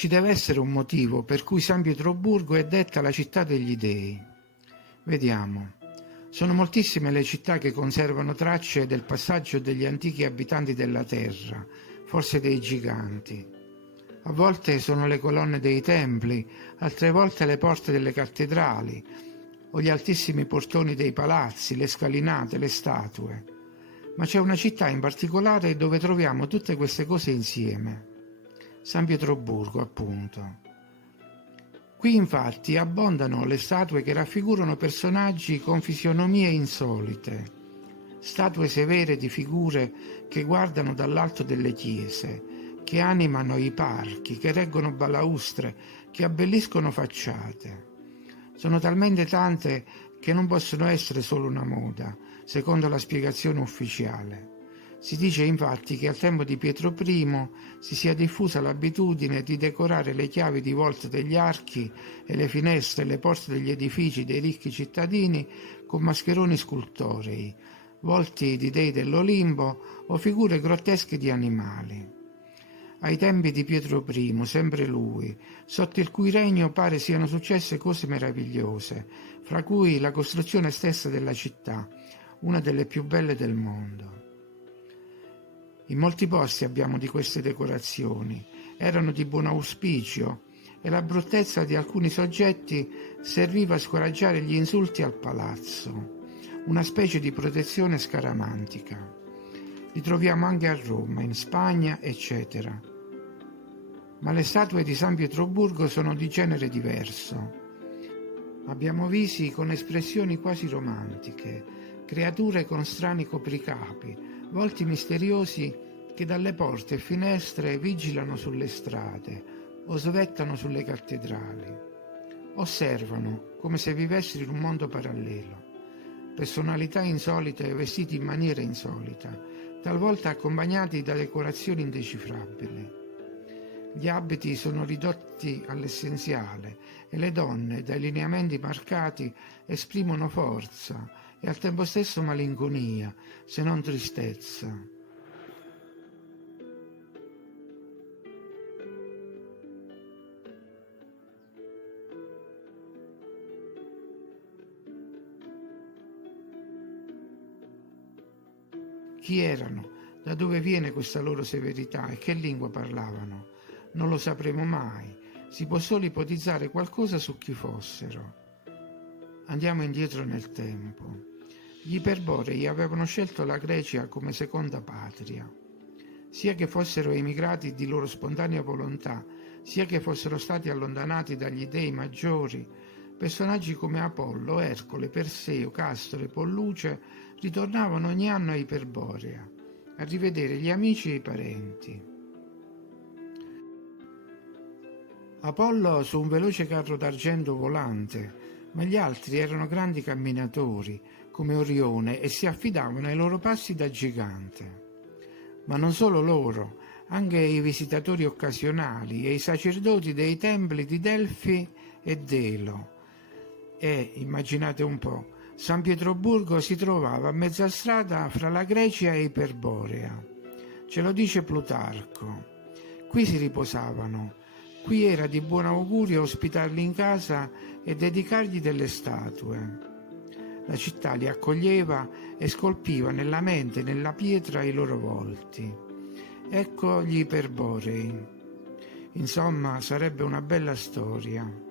Ci deve essere un motivo per cui San Pietroburgo è detta la città degli dei. Vediamo. Sono moltissime le città che conservano tracce del passaggio degli antichi abitanti della terra, forse dei giganti. A volte sono le colonne dei templi, altre volte le porte delle cattedrali, o gli altissimi portoni dei palazzi, le scalinate, le statue. Ma c'è una città in particolare dove troviamo tutte queste cose insieme. San Pietroburgo, appunto. Qui infatti abbondano le statue che raffigurano personaggi con fisionomie insolite, statue severe di figure che guardano dall'alto delle chiese, che animano i parchi, che reggono balaustre, che abbelliscono facciate. Sono talmente tante che non possono essere solo una moda, secondo la spiegazione ufficiale. Si dice infatti che al tempo di Pietro I si sia diffusa l'abitudine di decorare le chiavi di volta degli archi e le finestre e le porte degli edifici dei ricchi cittadini con mascheroni scultorei, volti di dei dell'Olimpo o figure grottesche di animali. Ai tempi di Pietro I, sempre lui, sotto il cui regno pare siano successe cose meravigliose, fra cui la costruzione stessa della città, una delle più belle del mondo. In molti posti abbiamo di queste decorazioni, erano di buon auspicio e la bruttezza di alcuni soggetti serviva a scoraggiare gli insulti al palazzo, una specie di protezione scaramantica. Li troviamo anche a Roma, in Spagna, eccetera. Ma le statue di San Pietroburgo sono di genere diverso. Abbiamo visi con espressioni quasi romantiche, creature con strani copricapi, volti misteriosi che dalle porte e finestre vigilano sulle strade o svettano sulle cattedrali. Osservano come se vivessero in un mondo parallelo. Personalità insolite vestiti in maniera insolita, talvolta accompagnati da decorazioni indecifrabili. Gli abiti sono ridotti all'essenziale e le donne, dai lineamenti marcati, esprimono forza e al tempo stesso malinconia, se non tristezza. Chi erano? Da dove viene questa loro severità e che lingua parlavano? Non lo sapremo mai, si può solo ipotizzare qualcosa su chi fossero. Andiamo indietro nel tempo. Gli Iperborei avevano scelto la Grecia come seconda patria. Sia che fossero emigrati di loro spontanea volontà, sia che fossero stati allontanati dagli dei maggiori, personaggi come Apollo, Ercole, Perseo, Castore, Polluce ritornavano ogni anno a Iperborea a rivedere gli amici e i parenti. Apollo su un veloce carro d'argento volante, ma gli altri erano grandi camminatori, come Orione, e si affidavano ai loro passi da gigante. Ma non solo loro, anche i visitatori occasionali e i sacerdoti dei templi di Delfi e Delo. E, immaginate un po', San Pietroburgo si trovava a mezza strada fra la Grecia e Iperborea. Ce lo dice Plutarco. Qui si riposavano. Qui era di buon augurio ospitarli in casa e dedicargli delle statue. La città li accoglieva e scolpiva nella mente e nella pietra i loro volti. Ecco gli Iperborei. Insomma, sarebbe una bella storia.